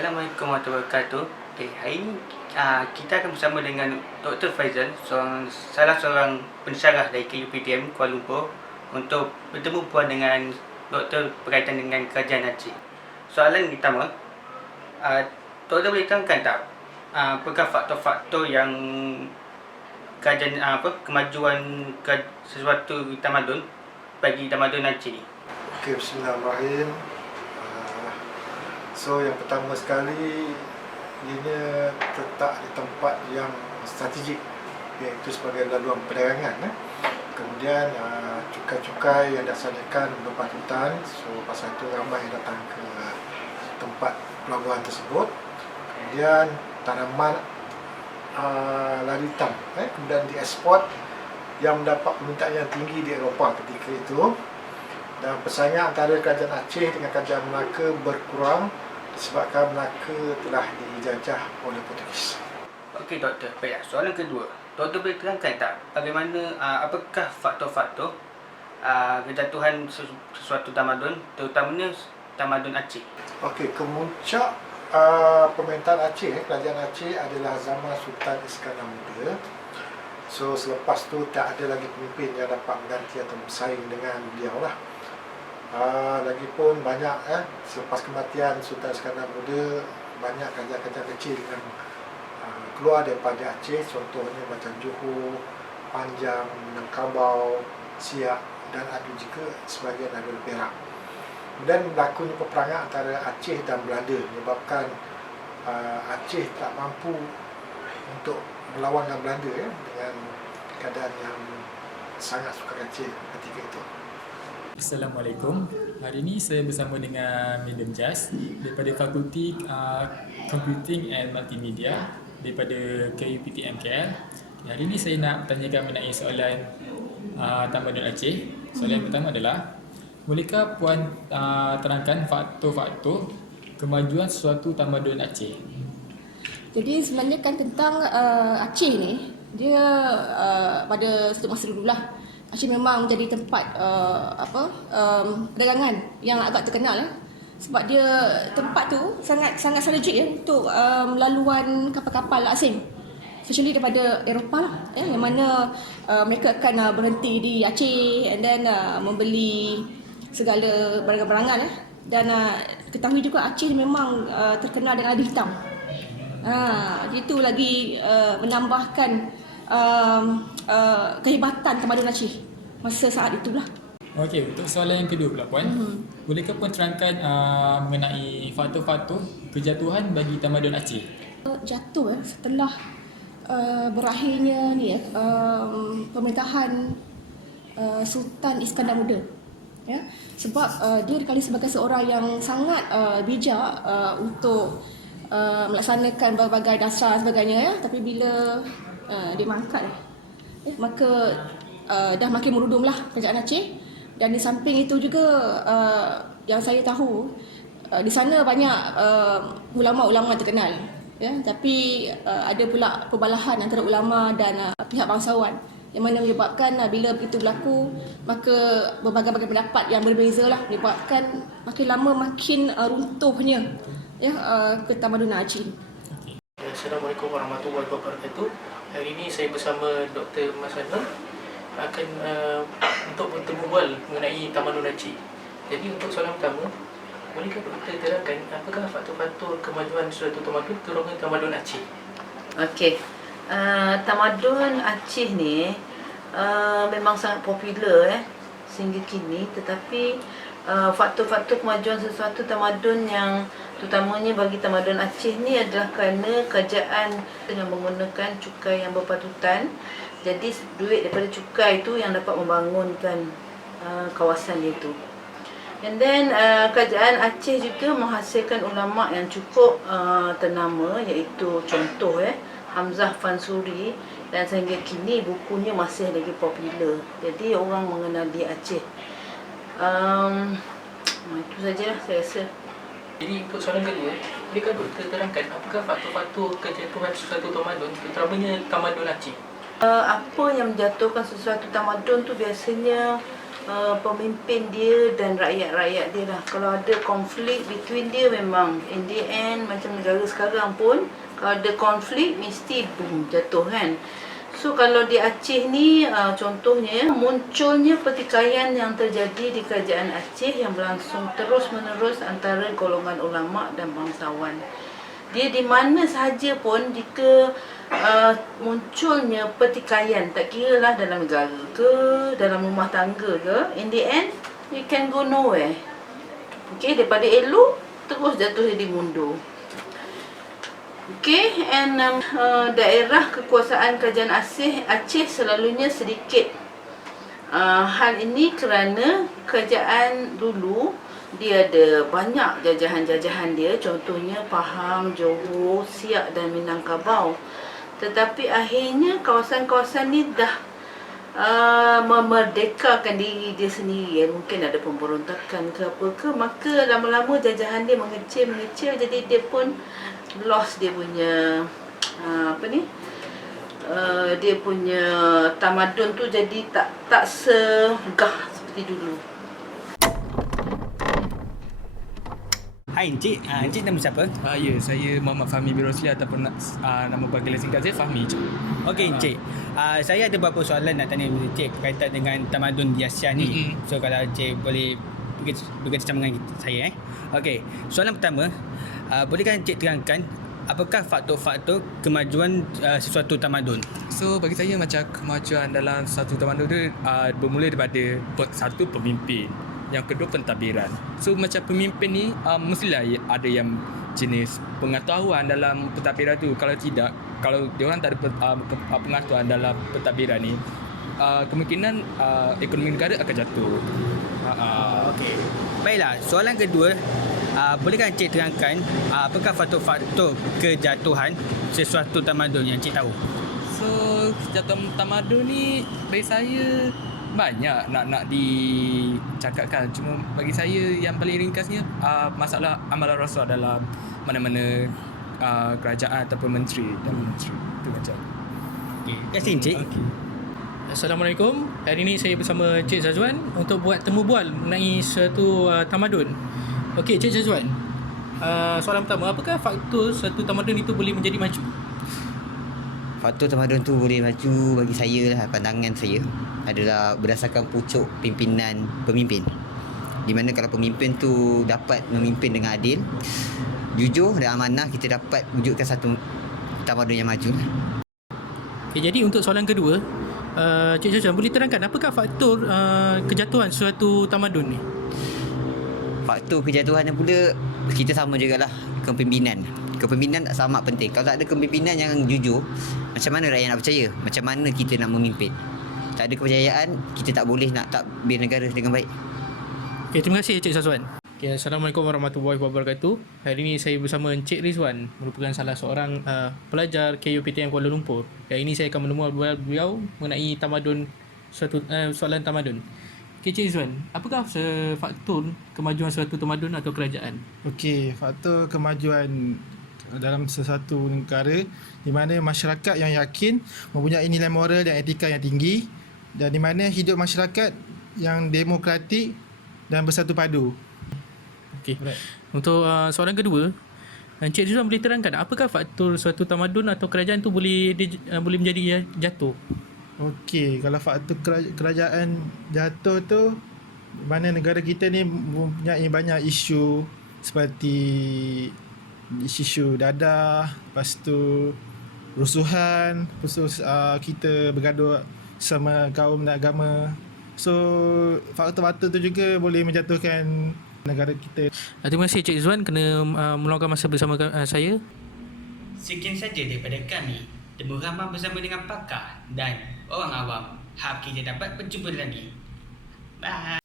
Assalamualaikum warahmatullahi wabarakatuh. Hari ini kita akan bersama dengan Dr. Faizal, salah seorang pensyarah dari KUPTM Kuala Lumpur, untuk bertemu puan dengan doktor berkaitan dengan kerajaan Aceh. Soalan pertama, doktor boleh terangkan tak apakah faktor-faktor yang kemajuan sesuatu tamadun bagi tamadun Aceh ni? Okey, bismillahirrahmanirrahim. So yang pertama sekali, ianya terletak di tempat yang strategik, iaitu sebagai laluan perdagangan. Kemudian cukai-cukai yang dihasilkan berpatutan, so pasal itu ramai yang datang ke tempat pelabuhan tersebut. Kemudian tanaman lari hitam kemudian diekspor yang mendapat permintaan yang tinggi di Eropah ketika itu, dan persaingan antara kerajaan Aceh dengan kerajaan Melaka berkurang disebabkan Melaka telah dijajah oleh Portugis. Okey doktor, baik. Soalan kedua, doktor boleh terangkan tak bagaimana apakah faktor-faktor kejatuhan sesuatu tamadun, terutamanya tamadun Aceh? Okey, kemuncak pemerintahan Aceh, kerajaan Aceh adalah zaman Sultan Iskandar Muda. So selepas tu tak ada lagi pemimpin yang dapat mengganti atau bersaing dengan beliau lah. Lagipun banyak selepas kematian Sultan Iskandar Muda, banyak kerajaan-kerajaan kecil yang keluar daripada Aceh, contohnya macam Johor, Panjang, Minangkabau, Siak, dan ada juga sebahagian ada Perak. Kemudian berlakunya peperangan antara Aceh dan Belanda menyebabkan Aceh tak mampu untuk melawan dengan Belanda dengan keadaan yang sangat sukar Aceh ketika itu. Assalamualaikum. Hari ini saya bersama dengan Madam Jas daripada Fakulti Computing and Multimedia daripada KUPTM KL. Hari ini saya nak bertanyakan mengenai soalan tamadun Aceh. Soalan yang pertama adalah, bolehkah puan terangkan faktor-faktor kemajuan suatu tamadun Aceh? Jadi sebenarnya kan tentang Aceh ni, dia pada satu masa dululah, Aceh memang menjadi tempat perdagangan yang agak terkenal sebab dia tempat tu sangat strategik untuk laluan kapal-kapal asing, especially daripada Eropah lah, yang mana mereka akan berhenti di Aceh and then membeli segala barangan-barangan dan ketahui juga Aceh memang terkenal dengan ladi hitam. Itu lagi menambahkan kehebatan tamadun Aceh masa saat itulah. Okey, untuk soalan yang kedua pula puan, bolehkah puan terangkan mengenai faktor-faktor kejatuhan bagi tamadun Aceh? Jatuh setelah berakhirnya ni pemerintahan Sultan Iskandar Muda, sebab dia dikali sebagai seorang yang sangat bijak untuk melaksanakan berbagai dasar sebagainya, tapi bila dia mangkat maka dah makin merudumlah kerajaan Aceh. Dan di samping itu juga yang saya tahu, di sana banyak ulama-ulama terkenal, tapi ada pula perbalahan antara ulama dan pihak bangsawan, yang mana menyebabkan bila begitu berlaku, maka berbagai-bagai pendapat yang berbeza lah, menyebabkan makin lama makin runtuhnya ketamadunan Aceh. Assalamualaikum warahmatullahi wabarakatuh. Hari ini saya bersama Dr. Mas Adnan akan untuk bertemu bual mengenai tamadun Aceh. Jadi untuk soalan pertama, bolehkah doktor terangkan apakah faktor-faktor kemajuan suatu tamadun, terutamanya tamadun Aceh? Okey, tamadun Aceh ni memang sangat popular sehingga kini, tetapi faktor-faktor kemajuan sesuatu tamadun yang terutamanya bagi tamadun Aceh ni adalah kerana kerajaan dengan menggunakan cukai yang berpatutan. Jadi duit daripada cukai itu yang dapat membangunkan kawasan itu. And then kerajaan Aceh juga menghasilkan ulama yang cukup ternama, iaitu contoh Hamzah Fansuri, dan sehingga kini bukunya masih lagi popular. Jadi orang mengenali Aceh. Itu sajalah saya rasa. Jadi untuk soalan kedua, bolehkah doktor terangkan apakah faktor-faktor kejatuhan sesuatu tamadun, terutamanya tamadun Aceh? Apa yang menjatuhkan sesuatu tamadun tu biasanya pemimpin dia dan rakyat-rakyat dia lah. Kalau ada konflik between dia, memang in the end macam negara sekarang pun kalau ada konflik mesti boom jatuh kan. So kalau di Aceh ni contohnya munculnya pertikaian yang terjadi di kerajaan Aceh yang berlangsung terus menerus antara golongan ulama dan bangsawan. Dia di mana sahaja pun jika munculnya pertikaian, tak kira lah dalam negara ke, dalam rumah tangga ke, in the end you can go nowhere. Okay, daripada elok terus jatuh jadi mundur. Okay, and daerah kekuasaan kerajaan Aceh selalunya sedikit. Hal ini kerana kerajaan dulu dia ada banyak jajahan-jajahan dia, contohnya Pahang, Johor, Siak dan Minangkabau. Tetapi akhirnya kawasan-kawasan ni dah memerdekakan diri dia sendiri. Mungkin ada pemberontakan ke apa ke, maka lama-lama jajahan dia mengecil, jadi dia pun lost dia punya dia punya tamadun tu, jadi tak segah seperti dulu. Hai Encik, Encik nama siapa? Ya, saya Muhammad Fahmi bin Rosli ataupun nama panggilan singkat saya Fahmi je. Okey Encik, saya ada beberapa soalan nak tanya Encik berkaitan dengan tamadun di Asia ni. So kalau Encik boleh bekerjasama dengan saya. Okey, soalan pertama, bolehkah Encik terangkan apakah faktor-faktor kemajuan sesuatu tamadun? So bagi saya macam kemajuan dalam satu tamadun tu bermula daripada satu pemimpin, yang kedua pentadbiran. So macam pemimpin ni mestilah ada yang jenis pengetahuan dalam pentadbiran tu. Kalau tidak, kalau diorang tak ada pengetahuan dalam pentadbiran ni, kemungkinan ekonomi negara akan jatuh. Okey. Baiklah, soalan kedua, bolehkah Encik terangkan apakah faktor-faktor kejatuhan sesuatu tamadun yang Encik tahu? So kejatuhan tamadun ni bagi saya banyak nak dicakapkan. Cuma bagi saya yang paling ringkasnya masalah amalan Rasul dalam mana-mana kerajaan ataupun menteri dan menteri tu macam. Okey. Terima kasih Encik. Okay. Assalamualaikum. Hari ini saya bersama Cik Zazwan untuk buat temu bual mengenai suatu tamadun. Okey, Cik Zazwan. Soalan pertama, apakah faktor suatu tamadun itu boleh menjadi maju? Faktor tamadun tu boleh maju bagi saya lah, pandangan saya adalah berdasarkan pucuk pemimpin. Di mana kalau pemimpin tu dapat memimpin dengan adil, jujur dan amanah, kita dapat wujudkan satu tamadun yang maju. Okay, jadi untuk soalan kedua, Cik Zazwan boleh terangkan apakah faktor kejatuhan suatu tamadun ni? Faktor kejatuhan yang pula kita sama jugalah kepimpinan. Kepimpinan sama penting. Kalau tak ada kepimpinan yang jujur, macam mana rakyat nak percaya? Macam mana kita nak memimpin? Tak ada kepercayaan, kita tak boleh nak takbir negara dengan baik. Okay, terima kasih Cik Zazwan. Okay, Assalamualaikum warahmatullahi wabarakatuh. Hari ini saya bersama Encik Rizwan, merupakan salah seorang pelajar KUPTM Kuala Lumpur. Hari ini saya akan menemui beliau mengenai tamadun, suatu soalan tamadun. Okay, Cik Rizwan, apakah faktor kemajuan suatu tamadun atau kerajaan? Okey, faktor kemajuan dalam sesuatu negara di mana masyarakat yang yakin, mempunyai nilai moral dan etika yang tinggi, dan di mana hidup masyarakat yang demokratik dan bersatu padu. Okey. Untuk soalan kedua, Encik Rizwan boleh terangkan apakah faktor suatu tamadun atau kerajaan tu boleh menjadi jatuh? Okey, kalau faktor kerajaan jatuh tu, mana negara kita ni mempunyai banyak isu seperti isu dadah, lepas tu rusuhan, lepas tu kita bergaduh sama kaum dan agama. So faktor-faktor tu juga boleh menjatuhkan negara kita. Terima kasih Cik Rizwan kena meluangkan masa bersama saya. Sekian saja daripada kami, Temu Ramah bersama dengan pakar dan orang awam. Harap kita dapat berjumpa lagi. Bye.